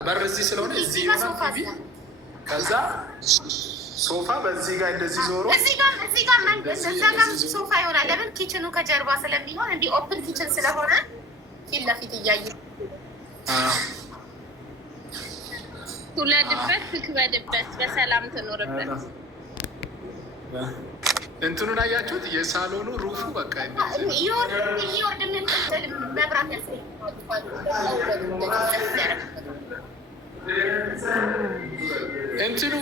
በር እዚህ ስለሆነ እዚህ ቲቪ ከዛ ሶፋ በዚህ ጋር እንደዚህ ዞሮ እዚህ ጋር መንገስ እዛ ጋር ሶፋ ይሆናል። ለምን ኪችኑ ከጀርባ ስለሚሆን እንዲህ ኦፕን ኪችን ስለሆነ ፊት ለፊት እያዩ ትውለድበት ትክበድበት በሰላም ትኖርበት። እንትኑን አያችሁት? የሳሎኑ ሩፉ በቃ ይወርድ መብራት ያስ እንትኑ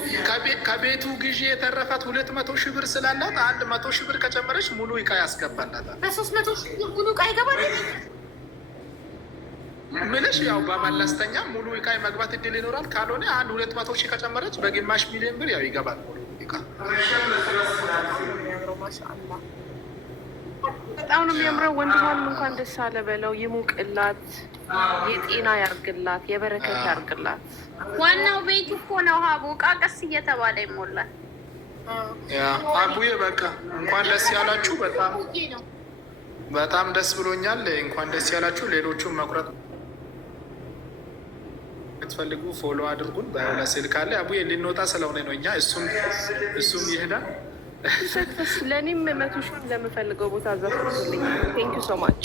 ከቤቱ ግዢ የተረፋት 200 ሺህ ብር ስላላት 100 ሺህ ብር ከጨመረች ሙሉ እቃ ያስገባላታል። በ300 ሺህ ሙሉ እቃ ይገባል ምንሽ ያው በመለስተኛ ሙሉ እቃ የመግባት እድል ይኖራል። ካልሆነ 200 ሺህ ከጨመረች በግማሽ ሚሊዮን ብር ያው ይገባል ሙሉ እቃ። በጣም ነው የሚያምረው። ወንድሟን እንኳን ደስ አለ በለው። ይሙቅላት፣ የጤና ያርግላት፣ የበረከት ያርግላት። ዋናው ቤት እኮ ነው። ሀቡ እቃ ቀስ እየተባለ ይሞላል። አቡዬ በቃ እንኳን ደስ ያላችሁ። በጣም ደስ ብሎኛል። እንኳን ደስ ያላችሁ። ሌሎቹን መቁረጥ የምትፈልጉ ፎሎ አድርጉን። በኋላ ስልክ አለ። አቡዬ ልንወጣ ስለሆነ ነው እኛ እሱም ይሄዳል። ለእኔም 100 ሺህ ለምፈልገው ቦታ አዘፍልኝ። ቴንክ ዩ ሶ ማች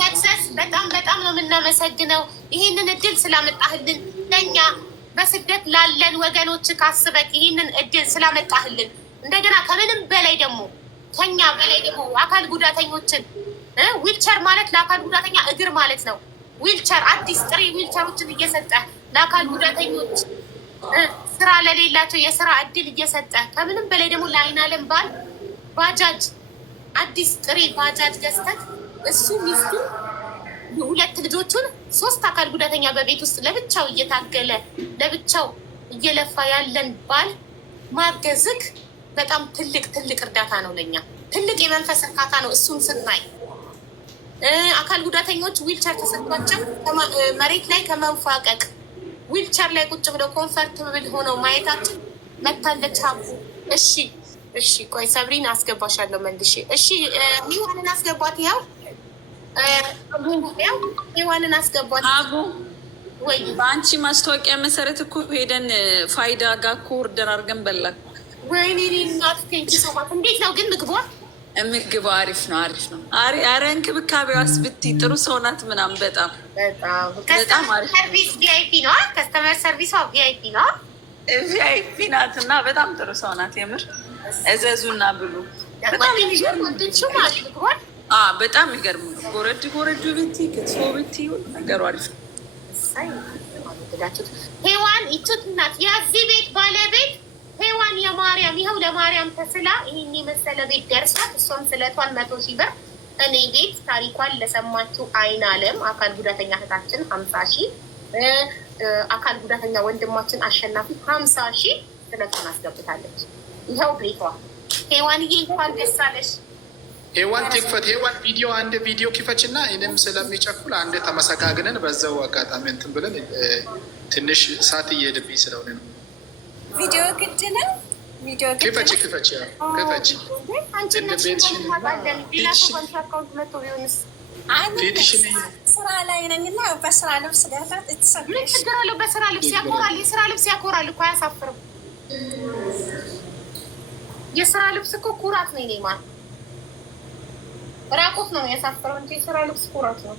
ሰክሰስ። በጣም ነው የምናመሰግነው ይህንን እድል ስላመጣህልን፣ ለእኛ በስደት ላለን ወገኖች ካስበቅ ይህንን እድል ስላመጣህልን፣ እንደገና ከምንም በላይ ደግሞ ከኛ በላይ ደግሞ አካል ጉዳተኞችን ዊልቸር ማለት ለአካል ጉዳተኛ እግር ማለት ነው። ዊልቸር አዲስ ጥሬ ዊልቸሮችን እየሰጠ ለአካል ጉዳተኞች ስራ ለሌላቸው የስራ እድል እየሰጠ ከምንም በላይ ደግሞ ለአይን አለም ባል ባጃጅ አዲስ ጥሬ ባጃጅ ገዝተት እሱ ሚስቱ 2 ልጆቹን 3 አካል ጉዳተኛ በቤት ውስጥ ለብቻው እየታገለ ለብቻው እየለፋ ያለን ባል ማገዝክ በጣም ትልቅ እርዳታ ነው ለኛ። ትልቅ የመንፈስ እርካታ ነው እሱን ስናይ። አካል ጉዳተኞች ዊልቸር ተሰጥቷቸው መሬት ላይ ከመንፋቀቅ ዊልቸር ላይ ቁጭ ብለው ኮንፈርትብል ሆነው ማየታችን መታለች። ሀቡ እሺ ቆይ ሰብሪን አስገባሻለሁ መልሼ። እሺ ሔዋንን አስገባት። ያው ሔዋንን አስገባት። ሀቡ ወይ በአንቺ ማስታወቂያ መሰረት እኮ ሄደን ፋይዳ ጋር እኮ ኦርደር አድርገን በላን። ወይኔ እናት ቴንኪ ሶማት። እንዴት ነው ግን ምግቧ? ምግብ አሪፍ ነው። አረ እንክብካቤዋስ ብትይ ጥሩ ሰው ናት ምናምን። በጣም አሪፍ ሰርቪስ ቪአይፒ ነው። ከስተመር ሰርቪሷ ቪአይፒ ነው። ቪአይፒ ናት እና በጣም ጥሩ ሰው ናት። የምር እዘዙና ብሉ። በጣም ይገርም ነው። ጎረዱ ብትይ ክትፎ ብትይ ነገሩ አሪፍ ነው። ሔዋን ይቱት ናት የዚህ ቤት ባለቤት ሔዋን የማርያም ይኸው ለማርያም ተስላ ይህን የመሰለ ቤት ደርሷት እሷም ስለቷን 100 ሺህ ብር እኔ ቤት ታሪኳን ለሰማችሁ አይን አለም አካል ጉዳተኛ እህታችን 50 ሺህ አካል ጉዳተኛ ወንድማችን አሸናፊ 50 ሺህ ስለቷን አስገብታለች። ይኸው ቤቷ። ሔዋንዬ እንኳን ደስ አለሽ። ሔዋን ትክፈት። ሔዋን አንድ ቪዲዮ ክፈች እና እኔም ስለሚጨኩል አንድ ተመሰጋግነን በዛው አጋጣሚ እንትን ብለን ትንሽ ሰዓት እየሄድብኝ ስለሆነ ነው። ቪዲዮ ግድ ነው። ክፈች ስራ ላይ ነኝና በስራ ልብስ ገታት እትሰግራለሁ። በስራ ልብስ ያኮራል። የስራ ልብስ ያኮራል እኮ አያሳፍርም። የስራ ልብስ እኮ ኩራት ነው። ይኔ ማለት ራቁት ነው ያሳፍረው እንጂ የስራ ልብስ ኩራት ነው።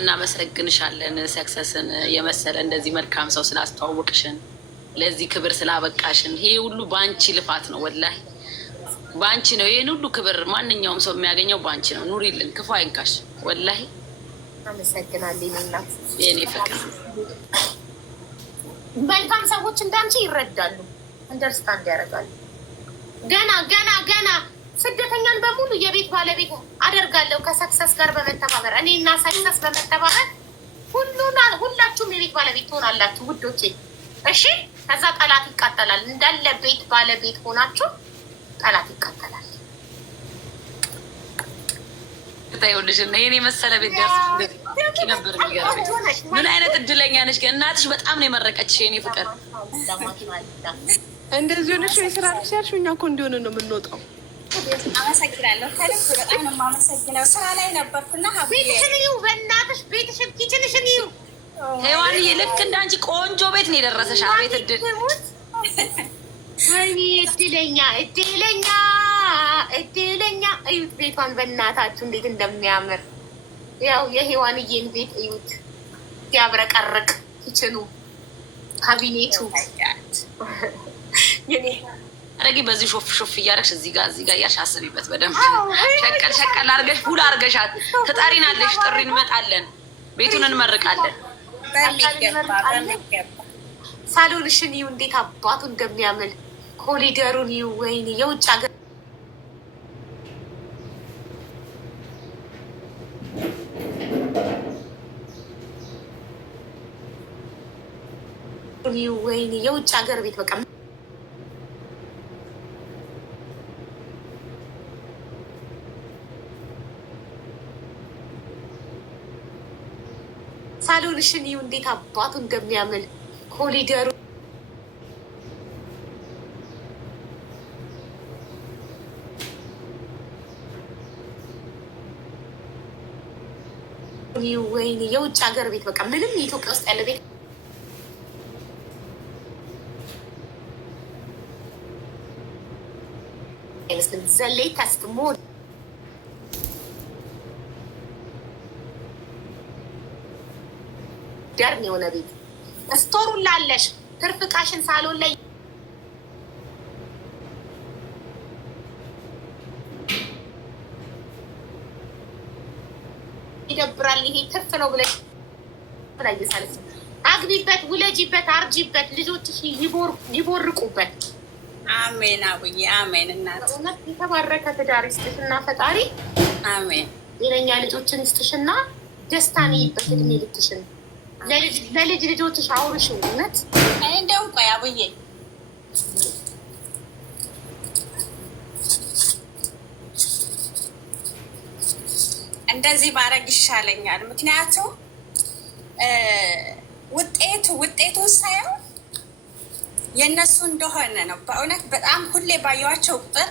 እናመሰግንሻለን። ሰክሰስን የመሰለ እንደዚህ መልካም ሰው ስላስተዋወቅሽን፣ ለዚህ ክብር ስላበቃሽን። ይሄ ሁሉ በአንቺ ልፋት ነው። ወላሂ በአንቺ ነው። ይህን ሁሉ ክብር ማንኛውም ሰው የሚያገኘው በአንቺ ነው። ኑሪልን፣ ክፉ አይንካሽ። ወላሂ አመሰግናለሁ። እናት የኔ ፍቅር መልካም ሰዎች እንዳንቺ ይረዳሉ፣ እንደርስታንድ ያደርጋሉ። ገና ስደተኛን በሙሉ የቤት ባለቤት አደርጋለሁ ከሰክሰስ ጋር በመተባበር እኔና ሰክሰስ በመተባበር ሁላችሁም የቤት ባለቤት ትሆናላችሁ ውዶቼ። እሺ ከዛ ጠላት ይቃጠላል። እንዳለ ቤት ባለቤት ሆናችሁ ጠላት ይቃጠላል። ታዩልሽ እና የኔ መሰለ ቤት ደርስ ነበር። ምን አይነት እድለኛ ነሽ! እናትሽ በጣም ነው የመረቀችሽ የኔ ፍቅር። እንደዚህ ሆነሽ የስራ ልብስ ያልሽው እኛ እኮ እንዲሆን ነው የምንወጣው። አመሰግናለሁ። ከልብ በጣም ነው የማመሰግነው። ስራ ላይ ነበርኩና ቤትሽን በእናትሽ ሔዋንዬ ልክ እንዳንቺ ቆንጆ ቤት ነው የደረሰሽ። አቤት እድል! ወይኔ እድለኛ እድለኛ እድለኛ! እዩት ቤቷን በእናታችሁ እንዴት እንደሚያምር! ያው የሔዋንዬን ቤት እዩት ሲያብረቀርቅ፣ ኪችኑ፣ ካቢኔቱ አረጊ በዚህ ሾፍ ሾፍ እያደረግሽ እዚህ ጋር እያልሽ አስቢበት በደንብ። ሸቀል ሸቀል አድርገሽ ሁላ አድርገሻት ትጠሪናለሽ። ጥሪ እንመጣለን፣ ቤቱን እንመርቃለን። ሳሎንሽን ይሁ እንዴት አባቱ እንደሚያምል፣ ኮሊደሩን ይሁ። ወይኔ የውጭ ሀገር ወይኔ የውጭ ሀገር ቤት በቃ ሳሎንሽን ይሁ እንዴት አባቱ እንደሚያምል፣ ኮሊደሩ ወይኔ የውጭ ሀገር ቤት በቃ ምንም የኢትዮጵያ ውስጥ ያለ ቤት አይመስልም። ዘሌ ተስትሞ ደርም የሆነ ቤት ስቶሩን ላለሽ ትርፍ ዕቃሽን ሳሎን ላይ ይደብራል። ይሄ ትርፍ ነው ብለሽ ላይሳለች። አግቢበት፣ ውለጂበት፣ አርጂበት፣ ልጆችሽ ይቦርቁበት። አሜን አቡዬ አሜን። እናት እውነት የተባረከ ትዳር ይስጥሽ እና ፈጣሪ አሜን። ሌላኛ ልጆችን ይስጥሽና ደስታን ይበት እድሜ ልክሽን ለልጅ ልጆችሽ አውርሽ። እውነት እኔ እንደውም ቆይ አቡዬ እንደዚህ ባረግ ይሻለኛል። ምክንያቱም ውጤቱ ሳይሆን የእነሱ እንደሆነ ነው። በእውነት በጣም ሁሌ ባየኋቸው ቁጥር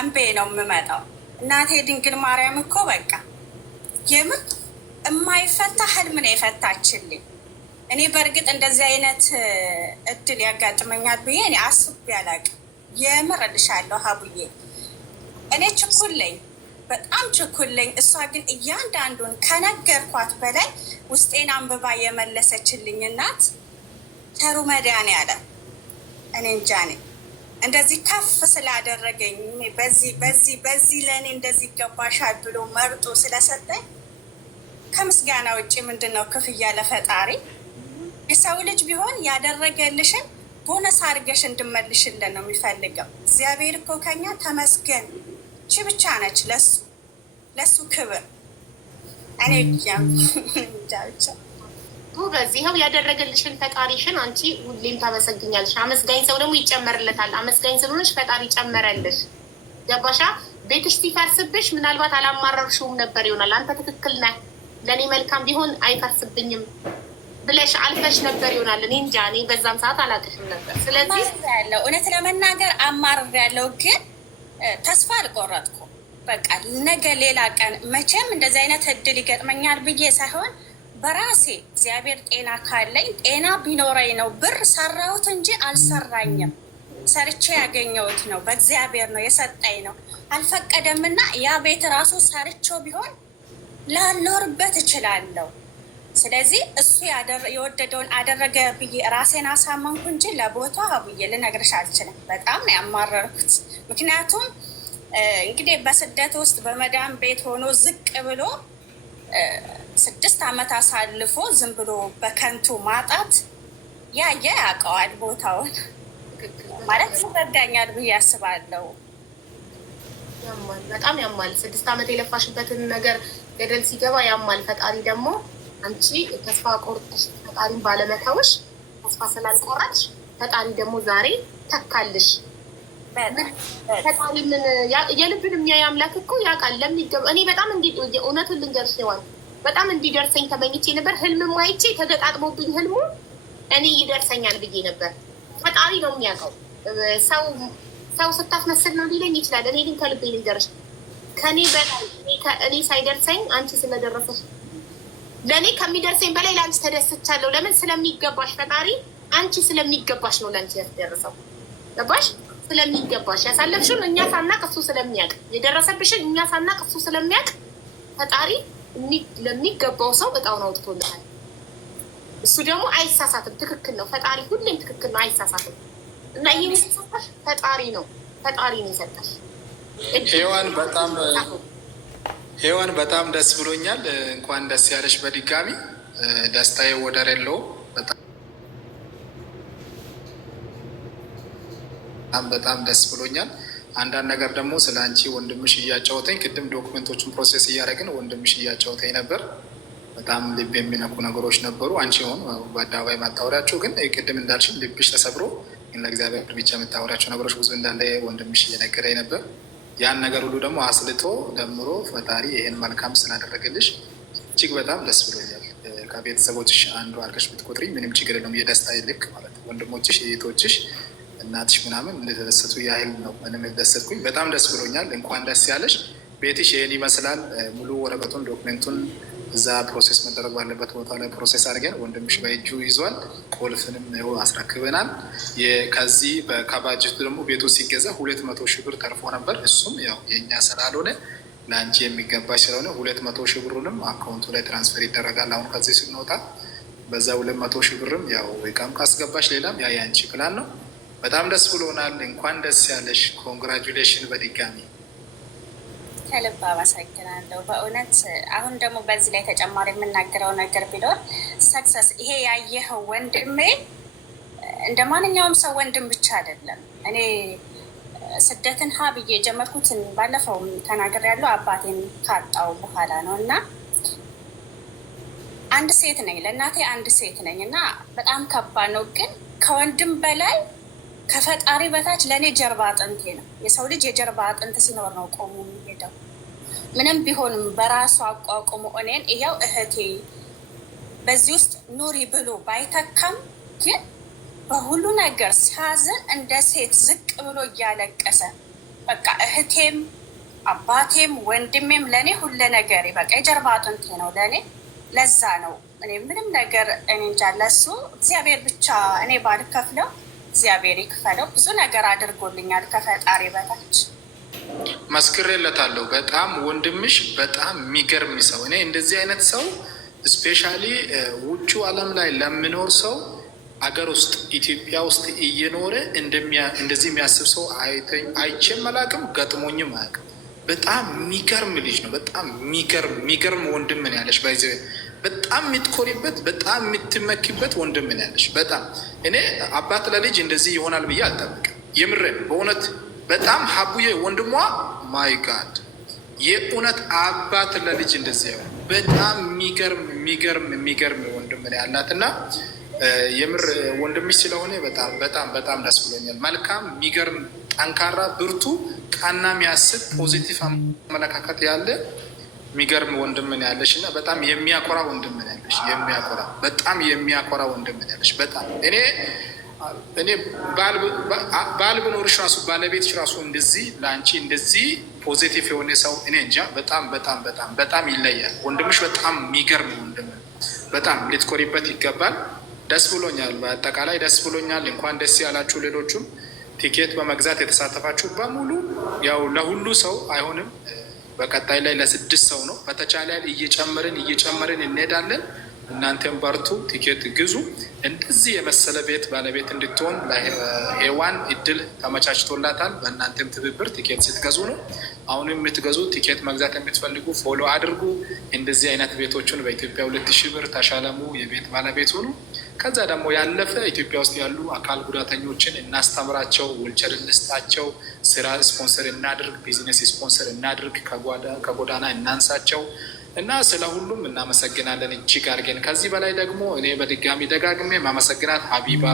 እንቤ ነው የምመጣው። እናቴ ድንግል ማርያም እኮ በቃ የምር የማይፈታ ህልም ነው የፈታችልኝ። እኔ በእርግጥ እንደዚህ አይነት እድል ያጋጥመኛል ብዬ እኔ አስቤ አላውቅም። የምር እልሻለሁ ሀቡዬ፣ እኔ ችኩለኝ፣ በጣም ችኩለኝ። እሷ ግን እያንዳንዱን ከነገርኳት በላይ ውስጤን አንብባ የመለሰችልኝ እናት ተሩ መድኃኒዓለም እኔ እንጃ ነኝ እንደዚህ ከፍ ስላደረገኝ በዚህ ለእኔ እንደዚህ ይገባሻል ብሎ መርጦ ስለሰጠኝ ከምስጋና ውጭ ምንድን ነው ክፍያ ለፈጣሪ? የሰው ልጅ ቢሆን ያደረገልሽን ቦነስ አድርገሽ እንድመልሽልን ነው የሚፈልገው። እግዚአብሔር እኮ ከኛ ተመስገን ቺ ብቻ ነች ለሱ ክብር። እኔ ብቻ በዚህው ያደረገልሽን ፈጣሪሽን አንቺ ሁሌም ታመሰግኛለሽ። አመስጋኝ ሰው ደግሞ ይጨመርለታል። አመስጋኝ ስለሆነሽ ፈጣሪ ጨመረልሽ። ገባሻ? ቤትሽ ሲፈርስብሽ ምናልባት አላማረርሽውም ነበር ይሆናል። አንተ ትክክል ነህ፣ ለእኔ መልካም ቢሆን አይፈርስብኝም ብለሽ አልፈሽ ነበር ይሆናል። እኔ እንጃ፣ እኔ በዛም ሰዓት አላውቅሽም ነበር። ስለዚህ ያለው እውነት ለመናገር አማርር ያለው ግን ተስፋ አልቆረጥኩም። በቃ ነገ ሌላ ቀን መቼም እንደዚህ አይነት እድል ይገጥመኛል ብዬ ሳይሆን በራሴ እግዚአብሔር ጤና ካለኝ ጤና ቢኖረኝ ነው። ብር ሰራሁት እንጂ አልሰራኝም። ሰርቼ ያገኘሁት ነው። በእግዚአብሔር ነው የሰጠኝ ነው። አልፈቀደምና ያ ቤት ራሱ ሰርቼው ቢሆን ላልኖርበት እችላለሁ። ስለዚህ እሱ የወደደውን አደረገ ብዬ ራሴን አሳመንኩ እንጂ ለቦታ ብዬ ልነግርሽ አልችልም። በጣም ነው ያማረርኩት። ምክንያቱም እንግዲህ በስደት ውስጥ በመዳም ቤት ሆኖ ዝቅ ብሎ 6 ዓመት አሳልፎ ዝም ብሎ በከንቱ ማጣት ያውቀዋል ቦታውን ማለት ይረዳኛል ብዬ አስባለሁ። በጣም ያማል። 6 ዓመት የለፋሽበትን ነገር ገደል ሲገባ ያማል። ፈጣሪ ደግሞ አንቺ ተስፋ ቆርጠሽ ፈጣሪን ባለመተውሽ ተስፋ ስላልቆረጥሽ ፈጣሪ ደግሞ ዛሬ ተካልሽ። ፈጣሪ ምን የልብን የሚያይ አምላክ እኮ ያውቃል ለሚገባ። እኔ በጣም እውነቱን ልንገርሽ ይዋል በጣም እንዲደርሰኝ ተመኝቼ ነበር። ህልም አይቼ ተገጣጥሞብኝ ህልሙ እኔ ይደርሰኛል ብዬ ነበር። ፈጣሪ ነው የሚያውቀው። ሰው ስታስመስል ነው ሊለኝ ይችላል። እኔ ግን ከልቤ ልንገርሽ ከኔ በላይ እኔ ሳይደርሰኝ አንቺ ስለደረሰሽ ለእኔ ከሚደርሰኝ በላይ ለአንቺ ተደስቻለሁ። ለምን? ስለሚገባሽ ፈጣሪ አንቺ ስለሚገባሽ ነው ለአንቺ ያስደርሰው። ገባሽ? ስለሚገባሽ ያሳለፍሽን እኛ ሳናቅ እሱ ስለሚያውቅ የደረሰብሽን እኛ ሳናቅ እሱ ስለሚያውቅ ፈጣሪ ለሚገባው ሰው እጣውን አውጥቶልሃል። እሱ ደግሞ አይሳሳትም። ትክክል ነው። ፈጣሪ ሁሌም ትክክል ነው፣ አይሳሳትም። እና ይህን የሰጠሽ ፈጣሪ ነው። ፈጣሪ ነው የሰጠሽ። ሔዋን በጣም ደስ ብሎኛል። እንኳን ደስ ያለሽ በድጋሚ። ደስታዬ ወደር የለውም። በጣም ደስ ብሎኛል። አንዳንድ ነገር ደግሞ ስለ አንቺ ወንድምሽ እያጫወተኝ ቅድም ዶክመንቶቹን ፕሮሴስ እያደረግን ወንድምሽ እያጫወተኝ ነበር። በጣም ልብ የሚነኩ ነገሮች ነበሩ። አንቺ ሆን በአደባባይ ማታወሪያቸው ግን ቅድም እንዳልሽም ልብሽ ተሰብሮ ለእግዚአብሔር ብቻ የምታወሪያቸው ነገሮች ብዙ እንዳለ ወንድምሽ እየነገረኝ ነበር። ያን ነገር ሁሉ ደግሞ አስልቶ ደምሮ ፈጣሪ ይሄን መልካም ስላደረገልሽ እጅግ በጣም ደስ ብሎኛል። ከቤተሰቦችሽ አንዱ አድርገሽ ብትቆጥሪ ምንም ችግር የለውም። የደስታ ልክ ማለት ነው። ወንድሞችሽ፣ እህቶችሽ፣ እናትሽ ምናምን እንደተደሰቱ ያህል ነው ምንም የተደሰትኩኝ። በጣም ደስ ብሎኛል። እንኳን ደስ ያለሽ። ቤትሽ ይሄን ይመስላል። ሙሉ ወረቀቱን ዶክሜንቱን እዛ ፕሮሴስ መደረግ ባለበት ቦታ ላይ ፕሮሴስ አድርገን ወንድምሽ በእጁ ይዟል። ቁልፍንም አስረክበናል። ከዚህ ከባጀቱ ደግሞ ቤቱ ሲገዛ 200 ሺህ ብር ተርፎ ነበር። እሱም ያው የእኛ ስላልሆነ ለአንቺ የሚገባሽ ስለሆነ 200 ሺህ ብሩንም አካውንቱ ላይ ትራንስፈር ይደረጋል። አሁን ከዚህ ስንወጣ በዛ 200 ሺህ ብርም ያው እቃም ካስገባሽ ሌላም ያ የአንቺ ፕላን ነው። በጣም ደስ ብሎናል። እንኳን ደስ ያለሽ። ኮንግራጁሌሽን በድጋሚ ከልብ አመሰግናለሁ በእውነት። አሁን ደግሞ በዚህ ላይ ተጨማሪ የምናገረው ነገር ቢኖር ሰክሰስ ይሄ ያየኸው ወንድሜ እንደ ማንኛውም ሰው ወንድም ብቻ አይደለም። እኔ ስደትን ሀ ብዬ የጀመርኩትን ባለፈው ተናግሬያለሁ። አባቴን ካጣው በኋላ ነው እና አንድ ሴት ነኝ፣ ለእናቴ አንድ ሴት ነኝ እና በጣም ከባድ ነው። ግን ከወንድም በላይ ከፈጣሪ በታች ለእኔ ጀርባ አጥንቴ ነው። የሰው ልጅ የጀርባ አጥንት ሲኖር ነው ቆሙ የሚሄደው። ምንም ቢሆንም በራሱ አቋቁሞ እኔን ይኸው እህቴ በዚህ ውስጥ ኑሪ ብሎ ባይተካም ግን በሁሉ ነገር ሲያዝን እንደ ሴት ዝቅ ብሎ እያለቀሰ በቃ እህቴም አባቴም ወንድሜም ለእኔ ሁለ ነገሬ በቃ የጀርባ አጥንቴ ነው ለእኔ። ለዛ ነው እኔ ምንም ነገር እኔ እንጃ ለሱ እግዚአብሔር ብቻ እኔ ባልከፍለው እግዚአብሔር ይክፈለው። ብዙ ነገር አድርጎልኛል ከፈጣሪ በታች መስክሬለታለሁ። በጣም ወንድምሽ በጣም የሚገርም ሰው። እኔ እንደዚህ አይነት ሰው ስፔሻሊ ውጩ ዓለም ላይ ለሚኖር ሰው አገር ውስጥ ኢትዮጵያ ውስጥ እየኖረ እንደዚህ የሚያስብ ሰው አይቼም አላውቅም፣ ገጥሞኝም አያውቅም። በጣም የሚገርም ልጅ ነው። በጣም የሚገርም ወንድም ነው ያለሽ። ባይዘ በጣም የምትኮሪበት በጣም የምትመኪበት ወንድም ነው ያለሽ። በጣም እኔ አባት ለልጅ እንደዚህ ይሆናል ብዬ አልጠብቅም። የምሬን በእውነት በጣም ሀቡዬ ወንድሟ ማይ ጋድ የእውነት አባት ለልጅ እንደዚህ ይሆናል። በጣም የሚገርም ወንድም ነው ያላት እና የምር ወንድምሽ ስለሆነ በጣም ደስ ብሎኛል። መልካም የሚገርም ጠንካራ ብርቱ ቀና የሚያስብ ፖዚቲቭ አመለካከት ያለ የሚገርም ወንድም ነው ያለሽ እና በጣም የሚያኮራ ወንድም ነው ያለሽ። በጣም የሚያኮራ ወንድም ነው ያለሽ። በጣም እኔ ባል ብኖርሽ ራሱ ባለቤትሽ ራሱ እንደዚህ ለአንቺ እንደዚህ ፖዚቲቭ የሆነ ሰው እኔ እንጃ። በጣም ይለያል ወንድምሽ። በጣም የሚገርም ወንድም ነው። በጣም ልትኮሪበት ይገባል። ደስ ብሎኛል። በአጠቃላይ ደስ ብሎኛል። እንኳን ደስ ያላችሁ። ሌሎቹም ቲኬት በመግዛት የተሳተፋችሁ በሙሉ ያው ለሁሉ ሰው አይሆንም። በቀጣይ ላይ ለ6 ሰው ነው። በተቻለ እየጨመርን እንሄዳለን። እናንተም በርቱ፣ ቲኬት ግዙ። እንደዚህ የመሰለ ቤት ባለቤት እንድትሆን ሔዋን እድል ተመቻችቶላታል። በእናንተም ትብብር ቲኬት ስትገዙ ነው። አሁንም የምትገዙ ቲኬት መግዛት የምትፈልጉ ፎሎ አድርጉ። እንደዚህ አይነት ቤቶችን በኢትዮጵያ 2000 ብር ተሻለሙ፣ የቤት ባለቤት ሆኑ። ከዛ ደግሞ ያለፈ ኢትዮጵያ ውስጥ ያሉ አካል ጉዳተኞችን እናስተምራቸው፣ ውልቸር እንስጣቸው፣ ስራ ስፖንሰር እናድርግ፣ ቢዝነስ ስፖንሰር እናድርግ፣ ከጎዳና እናንሳቸው እና ስለ ሁሉም እናመሰግናለን እጅግ አድርገን። ከዚህ በላይ ደግሞ እኔ በድጋሚ ደጋግሜ ማመሰግናት ሀቢባ።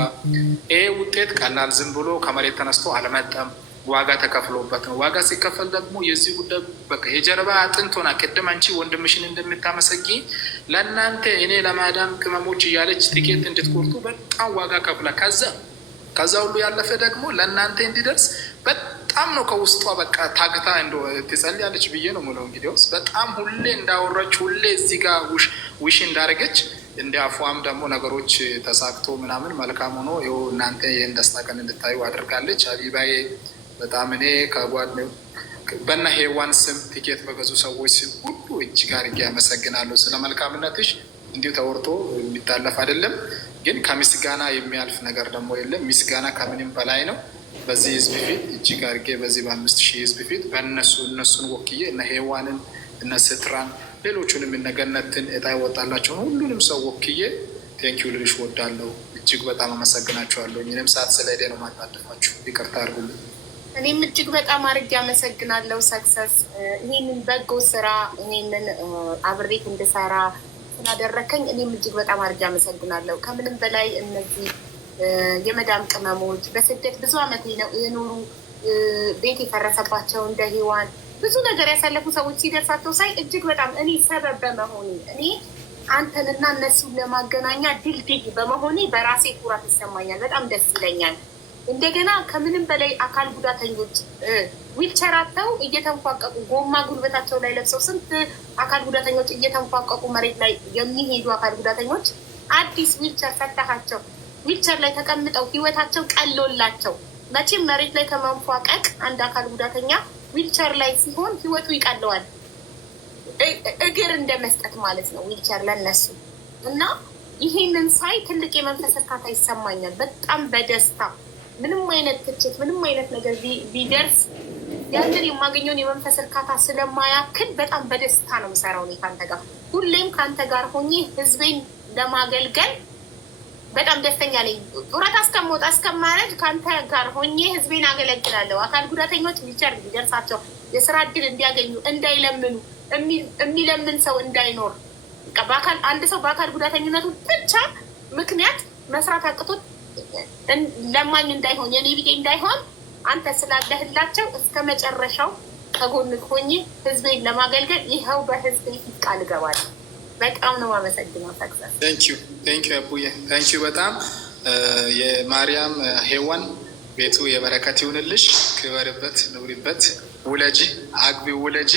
ይሄ ውጤት ቀላል ዝም ብሎ ከመሬት ተነስቶ አልመጣም። ዋጋ ተከፍሎበት ነው። ዋጋ ሲከፈል ደግሞ የዚህ ጉዳይ በቃ የጀርባ አጥንት ሆና ቅድም አንቺ ወንድምሽን እንደምታመሰጊ ለእናንተ እኔ ለማዳም ቅመሞች እያለች ቲኬት እንድትቆርጡ በጣም ዋጋ ከፍላ ከዛ ሁሉ ያለፈ ደግሞ ለእናንተ እንዲደርስ በጣም ነው ከውስጧ በቃ ታግታ ትጸልያለች ብዬ ነው የምለው። እንግዲህ በጣም ሁሌ እንዳወራች ሁሌ እዚህ ጋር ውሽ እንዳደረገች እንደ አፏም ደግሞ ነገሮች ተሳክቶ ምናምን መልካም ሆኖ ይኸው እናንተ ይህን ደስታ ቀን እንድታዩ አድርጋለች። ሀቢባዬ በጣም እኔ ከጓድ በና ሄዋን ስም ቲኬት በገዙ ሰዎች ስም ሁሉ እጅግ አድርጌ ያመሰግናለሁ። ስለ መልካምነትሽ እንዲሁ ተወርቶ የሚታለፍ አይደለም። ግን ከምስጋና የሚያልፍ ነገር ደግሞ የለም። ምስጋና ከምንም በላይ ነው። በዚህ ህዝብ ፊት እጅግ አድርጌ በዚህ በ5000 ህዝብ ፊት እነሱን ወክዬ እነ ሄዋንን እነ ስትራን ሌሎቹንም እነገነትን እጣ ይወጣላቸውን ሁሉንም ሰው ወክዬ ቴንኪዩ ልልሽ ወዳለሁ። እጅግ በጣም አመሰግናቸዋለሁ። እኔም ሰዓት ስለሄደ ነው ማታደፋችሁ፣ ይቅርታ አድርጉልኝ። እኔም እጅግ በጣም አድርጌ አመሰግናለሁ። ሰክሰስ ይህንን በጎ ስራ ይህንን አብሬት እንድሰራ ስላደረከኝ እኔም እጅግ በጣም አድርጌ አመሰግናለሁ። ከምንም በላይ እነዚህ የመዳም ቅመሞች በስደት ብዙ አመት የኖሩ ቤት የፈረሰባቸው እንደ ሔዋን ብዙ ነገር ያሳለፉ ሰዎች ሲደርሳቸው ሳይ እጅግ በጣም እኔ ሰበብ በመሆኔ እኔ አንተንና እነሱን ለማገናኛ ድልድይ በመሆኔ በራሴ ኩራት ይሰማኛል። በጣም ደስ ይለኛል። እንደገና ከምንም በላይ አካል ጉዳተኞች ዊልቸር አጥተው እየተንፏቀቁ ጎማ ጉልበታቸው ላይ ለብሰው ስንት አካል ጉዳተኞች እየተንፏቀቁ መሬት ላይ የሚሄዱ አካል ጉዳተኞች አዲስ ዊልቸር ፈታሃቸው ዊልቸር ላይ ተቀምጠው ህይወታቸው ቀሎላቸው። መቼም መሬት ላይ ከመንፏቀቅ አንድ አካል ጉዳተኛ ዊልቸር ላይ ሲሆን ህይወቱ ይቀለዋል። እግር እንደ መስጠት ማለት ነው ዊልቸር ለነሱ እና ይሄንን ሳይ ትልቅ የመንፈስ እርካታ ይሰማኛል። በጣም በደስታ ምንም አይነት ትችት ምንም አይነት ነገር ቢደርስ ያንን የማገኘውን የመንፈስ እርካታ ስለማያክል በጣም በደስታ ነው የምሰራው። እኔ ከአንተ ጋር ሁሌም ከአንተ ጋር ሆኜ ህዝቤን ለማገልገል በጣም ደስተኛ ነኝ። ጡረታ እስከምወጣ እስከማረድ ከአንተ ጋር ሆኜ ህዝቤን አገለግላለሁ። አካል ጉዳተኞች ዊልቸር እንዲደርሳቸው የስራ እድል እንዲያገኙ፣ እንዳይለምኑ፣ የሚለምን ሰው እንዳይኖር በአካል አንድ ሰው በአካል ጉዳተኝነቱ ብቻ ምክንያት መስራት አቅቶት ለማኝ እንዳይሆን የኔ ቢጤ እንዳይሆን አንተ ስላለህላቸው እስከ መጨረሻው ከጎን ሆኜ ህዝቤን ለማገልገል ይኸው በህዝቤ ፊት ቃል እገባለሁ። በጣም ነው የማመሰግነው። ሰክሰስ ቴንኪዩ አቡዬ ቴንኪዩ በጣም የማርያም ሔዋን ቤቱ የበረከት ይሁንልሽ። ክበርበት፣ ኑሪበት፣ ውለጂ፣ አግቢ፣ ውለጂ።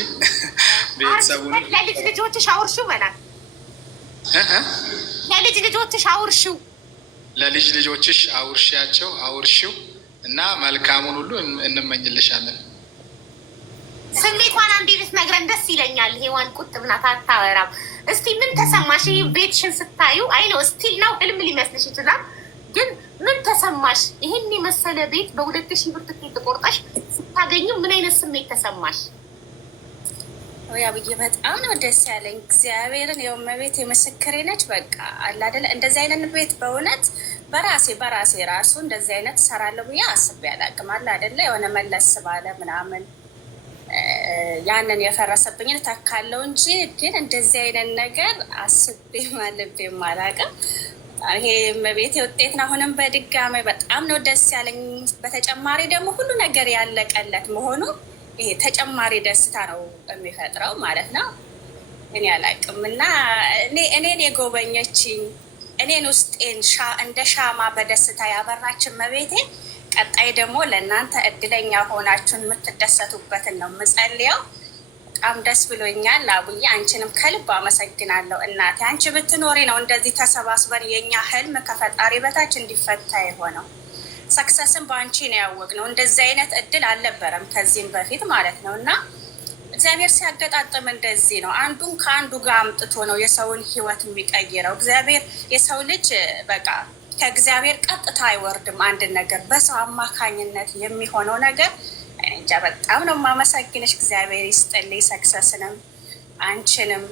ቤተሰቡን ለልጅ ልጆችሽ አውርሺው በላት። ለልጅ ልጆችሽ አውርሺው፣ ለልጅ ልጆችሽ አውርሺያቸው፣ አውርሺው እና መልካሙን ሁሉ እንመኝልሻለን። ስሜቷን አንዴ ብትነግረን ደስ ይለኛል። ሔዋን ቁጥብ ናት፣ አታወራም። እስቲ ምን ተሰማሽ? ቤትሽን ስታዩ አይ ነው ስቲል ነው ህልም ሊመስልሽ ይችላል፣ ግን ምን ተሰማሽ? ይህን የመሰለ ቤት በ2000 ብር ትኬት ቆርጠሽ ስታገኙ ምን አይነት ስሜት ተሰማሽ? ያ ብዬ በጣም ነው ደስ ያለኝ። እግዚአብሔርን የመቤት የምስክሬ ነች። በቃ አለ አይደለ እንደዚህ አይነት ቤት በእውነት በራሴ ራሱ እንደዚህ አይነት እሰራለሁ ብዬ አስቤ አላውቅም። አለ አይደለ የሆነ መለስ ባለ ምናምን ያንን የፈረሰብኝን ተካለው እንጂ ግን እንደዚህ አይነት ነገር አስቤም አልቤም አላውቅም። ይሄ መቤት ውጤት ነው። አሁንም በድጋሚ በጣም ነው ደስ ያለኝ። በተጨማሪ ደግሞ ሁሉ ነገር ያለቀለት መሆኑ ይሄ ተጨማሪ ደስታ ነው የሚፈጥረው ማለት ነው። እኔ አላውቅም እና እኔን የጎበኘችኝ እኔን ውስጤን እንደ ሻማ በደስታ ያበራችን መቤቴ ቀጣይ ደግሞ ለእናንተ እድለኛ ሆናችሁን የምትደሰቱበትን ነው የምጸልየው። በጣም ደስ ብሎኛል። አቡዬ አንቺንም ከልብ አመሰግናለሁ እናቴ። አንቺ ብትኖሪ ነው እንደዚህ ተሰባስበን የእኛ ህልም ከፈጣሪ በታች እንዲፈታ የሆነው። ሰክሰስን በአንቺ ነው ያወቅነው። እንደዚህ አይነት እድል አልነበረም ከዚህም በፊት ማለት ነው እና እግዚአብሔር ሲያገጣጥም እንደዚህ ነው። አንዱን ከአንዱ ጋር አምጥቶ ነው የሰውን ህይወት የሚቀይረው። እግዚአብሔር የሰው ልጅ በቃ ከእግዚአብሔር ቀጥታ አይወርድም። አንድ ነገር በሰው አማካኝነት የሚሆነው ነገር እንጃ። በጣም ነው የማመሰግንሽ። እግዚአብሔር ይስጥልኝ። ሰክሰስንም አንቺንም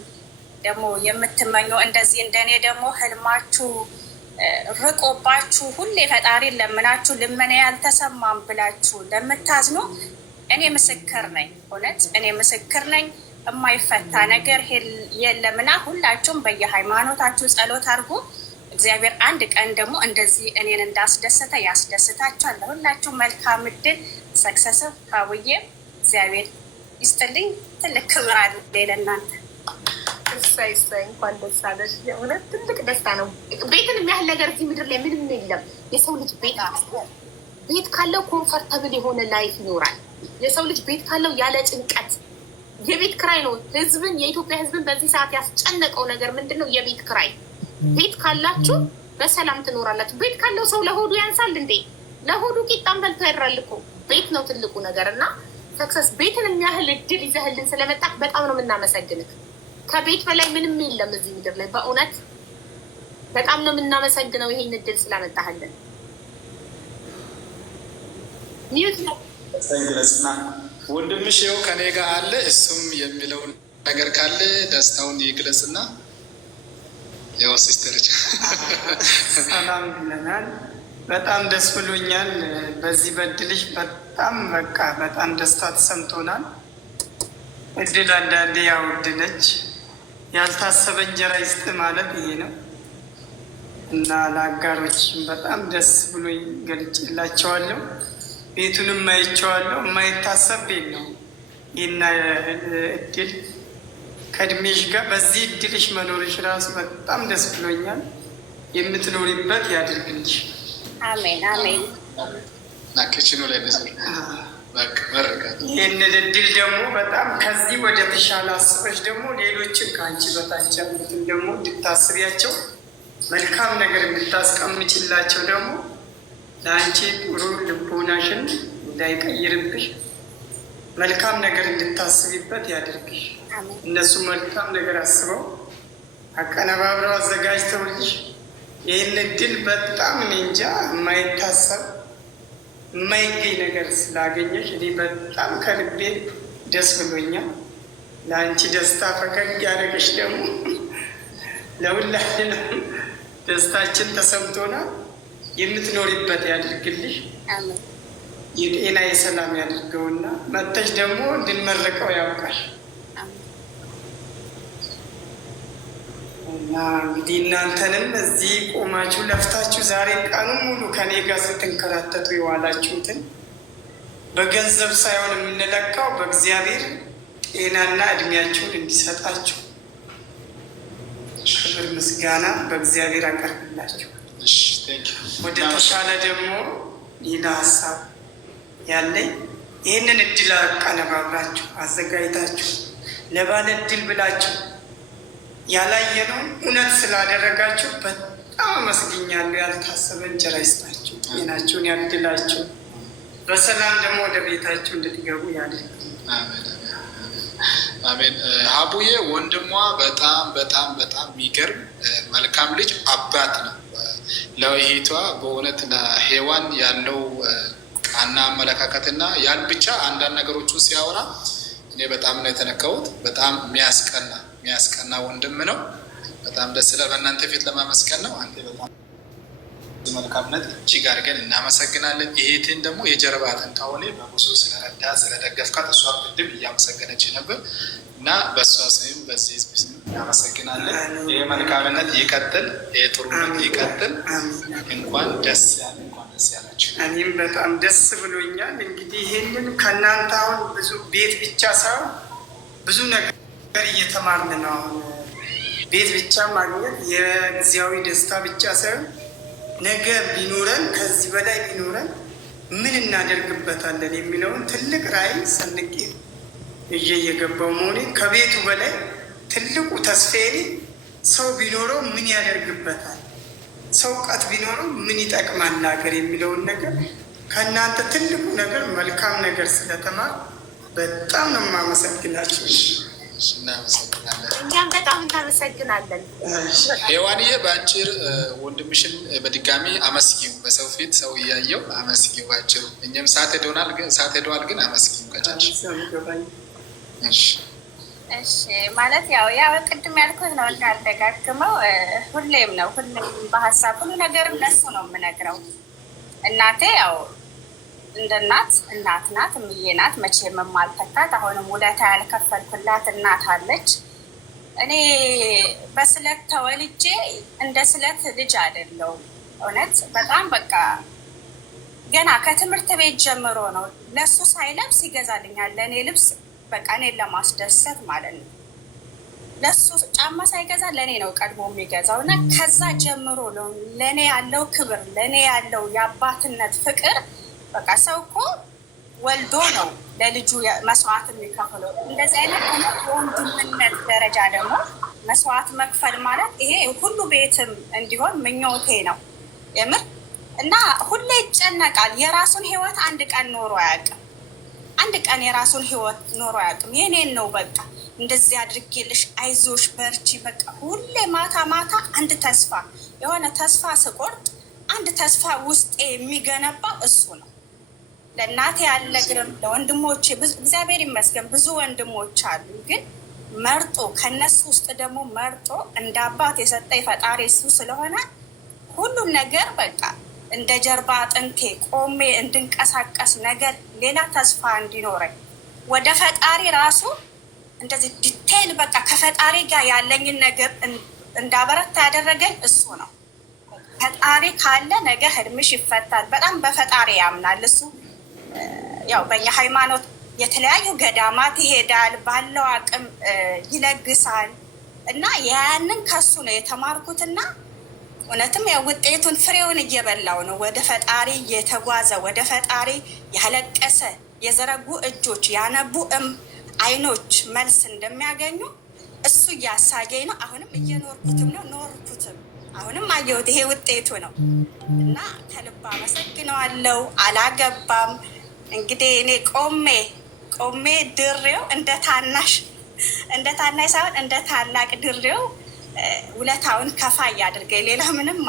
ደግሞ የምትመኘው እንደዚህ እንደኔ ደግሞ ህልማችሁ ርቆባችሁ ሁሌ ፈጣሪን ለምናችሁ ልመና ያልተሰማም ብላችሁ ለምታዝኑ እኔ ምስክር ነኝ። እውነት እኔ ምስክር ነኝ። የማይፈታ ነገር የለምና ሁላችሁም በየሃይማኖታችሁ ጸሎት አድርጉ። እግዚአብሔር አንድ ቀን ደግሞ እንደዚህ እኔን እንዳስደሰተ ያስደስታችኋል። ለሁላችሁም መልካም እድል። ሰክሰስም አቡዬ እግዚአብሔር ይስጥልኝ። ትልቅ ክብር አለ ለእናንተ። እሰይ እንኳን ደስ አለሽ። የእውነት ትልቅ ደስታ ነው። ቤትን የሚያህል ነገር እዚህ ምድር ላይ ምንም የለም። የሰው ልጅ ቤት ካለው ኮንፈርተብል የሆነ ላይፍ ይኖራል። የሰው ልጅ ቤት ካለው ያለ ጭንቀት የቤት ክራይ ነው ህዝብን የኢትዮጵያ ህዝብን በዚህ ሰዓት ያስጨነቀው ነገር ምንድን ነው? የቤት ክራይ። ቤት ካላችሁ በሰላም ትኖራላችሁ። ቤት ካለው ሰው ለሆዱ ያንሳል እንዴ? ለሆዱ ቂጣም በልቶ ያድራል እኮ። ቤት ነው ትልቁ ነገር እና ሰክሰስ ቤትን የሚያህል እድል ይዘህልን ስለመጣህ በጣም ነው የምናመሰግንህ። ከቤት በላይ ምንም የለም እዚህ ምድር ላይ በእውነት በጣም ነው የምናመሰግነው ይሄን እድል ስላመጣህልን። ሚዩት ነው ተንግለጽና ወንድምሽ ይኸው ከኔ ጋር አለ። እሱም የሚለውን ነገር ካለ ደስታውን ይግለጽና ያው ሲስተርች ሰላም ብለናል። በጣም ደስ ብሎኛል። በዚህ በድልሽ በጣም በቃ በጣም ደስታ ተሰምቶናል። እድል አንዳንዴ ያው እድለች ያልታሰበ እንጀራ ይስጥ ማለት ይሄ ነው እና ለአጋሮች በጣም ደስ ብሎኝ ገልጬላቸዋለሁ። ቤቱንም ማይቸዋለሁ። የማይታሰብ ቤት ነው። ይህና እድል ከእድሜሽ ጋር በዚህ እድልሽ መኖርሽ ራሱ በጣም ደስ ብሎኛል። የምትኖሪበት ያድርግልሽ። አሜን አሜን። ናክችኑ ላይ ይህንን እድል ደግሞ በጣም ከዚህ ወደ ተሻለ አስበሽ ደግሞ ሌሎችን ከአንቺ በታች ያሉትን ደግሞ እንድታስቢያቸው መልካም ነገር እንድታስቀምጭላቸው ደግሞ ለአንቺ ጥሩ ልቦናሽን እንዳይቀይርብሽ መልካም ነገር እንድታስቢበት ያድርግሽ። እነሱ መልካም ነገር አስበው አቀነባብረው አዘጋጅተውልሽ ይህን እድል በጣም እንጃ የማይታሰብ የማይገኝ ነገር ስላገኘሽ እኔ በጣም ከልቤ ደስ ብሎኛል። ለአንቺ ደስታ ፈገግ ያደረገሽ ደግሞ ለሁላችንም ደስታችን ተሰምቶናል። የምትኖሪበት ያድርግልሽ። የጤና የሰላም ያድርገውና መተሽ ደግሞ እንድንመረቀው ያውቃሽ እና እንግዲህ እናንተንም እዚህ ቆማችሁ ለፍታችሁ ዛሬ ቀኑን ሙሉ ከኔ ጋር ስትንከራተቱ የዋላችሁትን በገንዘብ ሳይሆን የምንለካው በእግዚአብሔር ጤናና እድሜያችሁን እንዲሰጣችሁ ክብር ምስጋና በእግዚአብሔር አቀርብላችሁ። ወደ ተሻለ ደግሞ ሌላ ሀሳብ ያለኝ ይህንን እድል አቀነባብራችሁ አዘጋጅታችሁ ለባለ እድል ብላችሁ ያላየነውን እውነት ስላደረጋችሁ በጣም አመስግኛለሁ። ያልታሰበ እንጀራ ይስጣችሁ፣ ጤናችሁን ያድላችሁ፣ በሰላም ደግሞ ወደ ቤታችሁ እንድትገቡ ያድርግ። አሜን። ሀቡዬ ወንድሟ በጣም በጣም በጣም የሚገርም መልካም ልጅ አባት ነው። ለእህቷ በእውነት ለሔዋን ያለው ቃና አመለካከትና ያን ብቻ አንዳንድ ነገሮችን ሲያወራ እኔ በጣም ነው የተነካሁት። በጣም የሚያስቀና ወንድም ነው። በጣም ደስ ይላል። በእናንተ ፊት ለማመስገን ነው። አንተ በጣም መልካምነት እጅግ አድርገን እናመሰግናለን። ይሄትን ደግሞ የጀርባ አጥንት ሆነ በብዙ ስለረዳ ስለደገፍካት እሷ ቅድም እያመሰገነች ነበር እና በእሷ ስም በዚህ ስም እናመሰግናለን። ይህ መልካምነት ይቀጥል፣ ይህ ጥሩነት ይቀጥል። እንኳን ደስ ያለ እንኳን ደስ ያላችሁ። እኔም በጣም ደስ ብሎኛል። እንግዲህ ይህንን ከእናንተ አሁን ብዙ ቤት ብቻ ሳይሆን ብዙ ነገር እየተማርን ነው። አሁን ቤት ብቻ ማግኘት የጊዜያዊ ደስታ ብቻ ሳይሆን ነገ ቢኖረን ከዚህ በላይ ቢኖረን ምን እናደርግበታለን የሚለውን ትልቅ ራዕይ ሰንቄ ይዤ እየገባው መሆኔ ከቤቱ በላይ ትልቁ ተስፋዬ ሰው ቢኖረው ምን ያደርግበታል፣ ሰው እውቀት ቢኖረው ምን ይጠቅማል ለሀገር የሚለውን ነገር ከእናንተ ትልቁ ነገር መልካም ነገር ስለተማር በጣም ነው የማመሰግናቸው። እናመሰግናለን። እኛም በጣም እናመሰግናለን። ሔዋንዬ በአጭር ወንድምሽን በድጋሚ አመስጊው፣ በሰው ፊት ሰው እያየው አመስጊው በአጭሩ። እኛም ሰዓት ሄደዋል ግን አመስጊው ከቻልሽ። እሺ ማለት ያው ቅድም ያልኩት ነው እንዳልደጋግመው ሁሌም በሀሳብ ሁሉ ነገር እነሱ ነው የምነግረው። እናቴ ያው እንደ እናት ናት፣ እምዬ ናት፣ መቼም የማልተካት። አሁንም ውለታ ያልከፈልኩላት እናት አለች። እኔ በስለት ተወልጄ እንደ ስለት ልጅ አይደለሁም። እውነት በጣም በቃ ገና ከትምህርት ቤት ጀምሮ ነው ለእሱ ሳይለብስ ይገዛልኛል። ለእኔ ልብስ በቃ እኔን ለማስደሰት ማለት ነው። ለእሱ ጫማ ሳይገዛ ለእኔ ነው ቀድሞ የሚገዛው እና ከዛ ጀምሮ ነው ለእኔ ያለው ክብር፣ ለእኔ ያለው የአባትነት ፍቅር። በቃ ሰው እኮ ወልዶ ነው ለልጁ መስዋዕት የሚከፍለው። እንደዚህ አይነት የወንድምነት ደረጃ ደግሞ መስዋዕት መክፈል ማለት ይሄ ሁሉ ቤትም እንዲሆን ምኞቴ ነው የምር። እና ሁሌ ይጨነቃል። የራሱን ህይወት አንድ ቀን ኖሮ አያውቅም። አንድ ቀን የራሱን ህይወት ኖሮ አያውቅም። የኔን ነው በቃ እንደዚህ አድርጌልሽ፣ አይዞሽ፣ በርቺ። በቃ ሁሌ ማታ ማታ አንድ ተስፋ የሆነ ተስፋ ስቆርጥ አንድ ተስፋ ውስጤ የሚገነባው እሱ ነው። ለእናቴ ያለ ግርም ለወንድሞቼ እግዚአብሔር ይመስገን ብዙ ወንድሞች አሉ። ግን መርጦ ከነሱ ውስጥ ደግሞ መርጦ እንደ አባት የሰጠኝ ፈጣሪ እሱ ስለሆነ ሁሉም ነገር በቃ እንደ ጀርባ አጥንቴ ቆሜ እንድንቀሳቀስ ነገር ሌላ ተስፋ እንዲኖረኝ ወደ ፈጣሪ ራሱ እንደዚህ ዲቴይል በቃ ከፈጣሪ ጋር ያለኝን ነገር እንዳበረታ ያደረገኝ እሱ ነው። ፈጣሪ ካለ ነገ ህልምሽ ይፈታል። በጣም በፈጣሪ ያምናል እሱ። ያው በእኛ ሃይማኖት የተለያዩ ገዳማት ይሄዳል፣ ባለው አቅም ይለግሳል። እና ያንን ከሱ ነው የተማርኩትና እውነትም ያው ውጤቱን ፍሬውን እየበላው ነው። ወደ ፈጣሪ የተጓዘ ወደ ፈጣሪ ያለቀሰ የዘረጉ እጆች ያነቡ አይኖች መልስ እንደሚያገኙ እሱ እያሳየኝ ነው። አሁንም እየኖርኩትም ነው ኖርኩትም። አሁንም አየሁት። ይሄ ውጤቱ ነው እና ከልብ አመሰግነዋለሁ። አላገባም እንግዲህ እኔ ቆሜ ድሬው እንደ ታናሽ ሳይሆን እንደ ታላቅ ድሬው ውለታውን ከፋ እያድርገኝ። ሌላ ምንም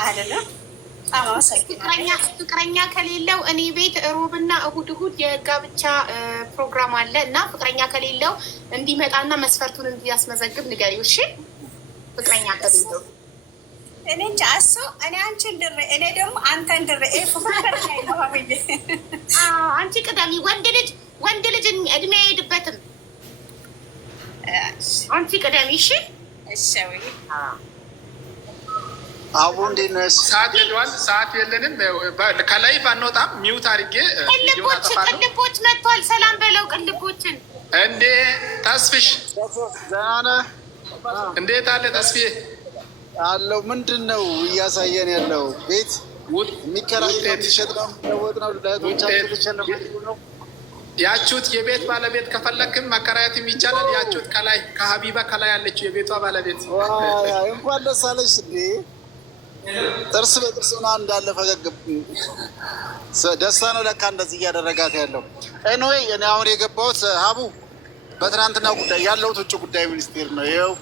አልልም። ፍቅረኛ ከሌለው እኔ ቤት ሮብና እሁድ የጋብቻ ፕሮግራም አለ እና ፍቅረኛ ከሌለው እንዲመጣና መስፈርቱን እንዲያስመዘግብ ንገሪው። እሺ? ፍቅረኛ ከሌለው እኔ እንጃ እሱ እኔ አንቺን ድሬ እኔ ደግሞ አንተን ድሬ ፍቅር ላይ ነው ብዬ አንቺ ቅደሚ። ወንድ ልጅ እድሜ አይሄድበትም። አንቺ ቅደሚ። እሺ? እሺ ወይ አቡ እንዴት ነሽ? ሰዓት ሄዷል። ሰዓት የለንም። ከላይ ባንወጣም ሚውት አድርጌ ቅልቦች መጥቷል። ሰላም በለው ቅልቦችን። እንዴ ተስፍሽ ደህና ነህ? እንዴት አለ ተስፍዬ? አለው ምንድን ነው እያሳየን ያለው? ቤት የሚከራይ ነው የሚሸጥ ነው የሚለወጥ ነው ለእህቶቻችን ልሸልም ነው ያችሁት የቤት ባለቤት ከፈለክም መከራየትም ይቻላል። ያችሁት ከላይ ከሀቢባ ከላይ ያለችው የቤቷ ባለቤት እንኳን ደስ አለሽ። እንዴ ጥርስ በጥርስ ሆና እንዳለ ፈገግ ደስታ ነው ለካ እንደዚህ እያደረጋት ያለው። ኤንዌይ እኔ አሁን የገባሁት ሀቡ በትናንትና ጉዳይ ያለሁት ውጭ ጉዳይ ሚኒስቴር ነው። ይኸው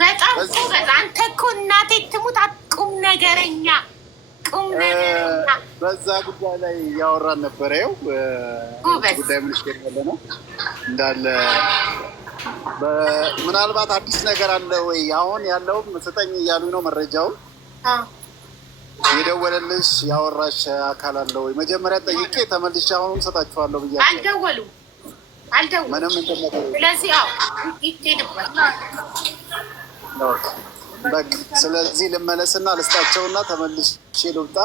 በጣም ጎበዝ። አንተ እኮ እናቴ ትሙት ቁም ነገረኛ በዛ ጉዳይ ላይ እያወራን ነበረ። ይኸው ጉዳይ ሚኒስቴር ያለ ነው እንዳለ። ምናልባት አዲስ ነገር አለ ወይ? አሁን ያለውም ስጠኝ እያሉ ነው መረጃውን። የደወለልሽ ያወራሽ አካል አለ ወይ? መጀመሪያ ጠይቄ ተመልሼ አሁኑን ሰጣችኋለሁ ብያለሁ። አልደወሉም። ምንም እንትን ስለዚህ ይሄድበት በቃ ስለዚህ ልመለስና ልስጣቸውና ተመልሼ ልውጣ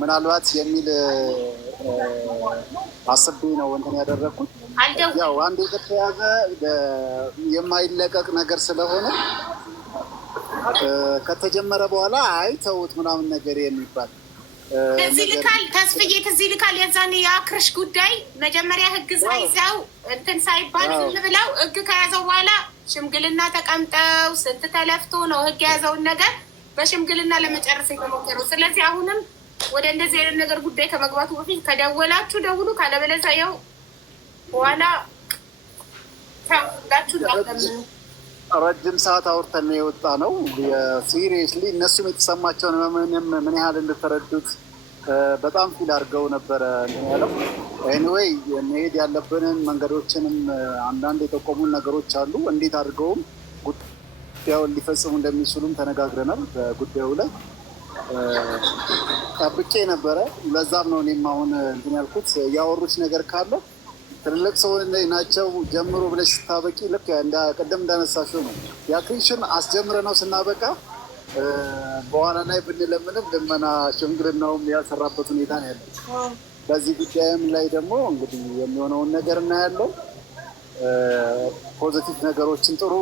ምናልባት የሚል አስቤ ነው እንትን ያደረግኩት። ያው አንድ የተያዘ የማይለቀቅ ነገር ስለሆነ ከተጀመረ በኋላ አይ ተውት ምናምን ነገር የሚባል እዚህ ልካል ተስፍዬ እዚህ ልካል። የዛኔ የአክርሽ ጉዳይ መጀመሪያ ህግ ሳይዘው እንትን ሳይባል ዝም ብለው ህግ ከያዘው በኋላ ሽምግልና ተቀምጠው ስንት ተለፍቶ ነው ህግ የያዘውን ነገር በሽምግልና ለመጨረስ የተሞከረው። ስለዚህ አሁንም ወደ እንደዚህ አይነት ነገር ጉዳይ ከመግባቱ በፊት ከደወላችሁ ደውሉ፣ ካለበለዚያ ያው በኋላ ታውቃችሁ ነው። ረጅም ሰዓት አውርተን የወጣ ነው። ሲሪየስሊ እነሱም የተሰማቸውን ምን ያህል እንደተረዱት በጣም ፊል አድርገው ነበረ ያለው። ኤኒዌይ መሄድ ያለብንን መንገዶችንም አንዳንድ የጠቆሙን ነገሮች አሉ። እንዴት አድርገውም ጉዳዩን ሊፈጽሙ እንደሚችሉም ተነጋግረናል። በጉዳዩ ላይ ጠብቄ ነበረ። ለዛም ነው እኔም አሁን እንትን ያልኩት። ያወሩች ነገር ካለ ትልቅ ሰው ናቸው ጀምሮ ብለሽ ስታበቂ ልክ ቅድም እንዳነሳሽው ነው። የአክሪሽን አስጀምረ ነው ስናበቃ በኋላ ላይ ብንለምንም ልመና ሽምግልናውም ያልሰራበት ሁኔታ ነው ያለው። በዚህ ጉዳይም ላይ ደግሞ እንግዲህ የሚሆነውን ነገር እናያለን። ፖዚቲቭ ነገሮችን ጥሩ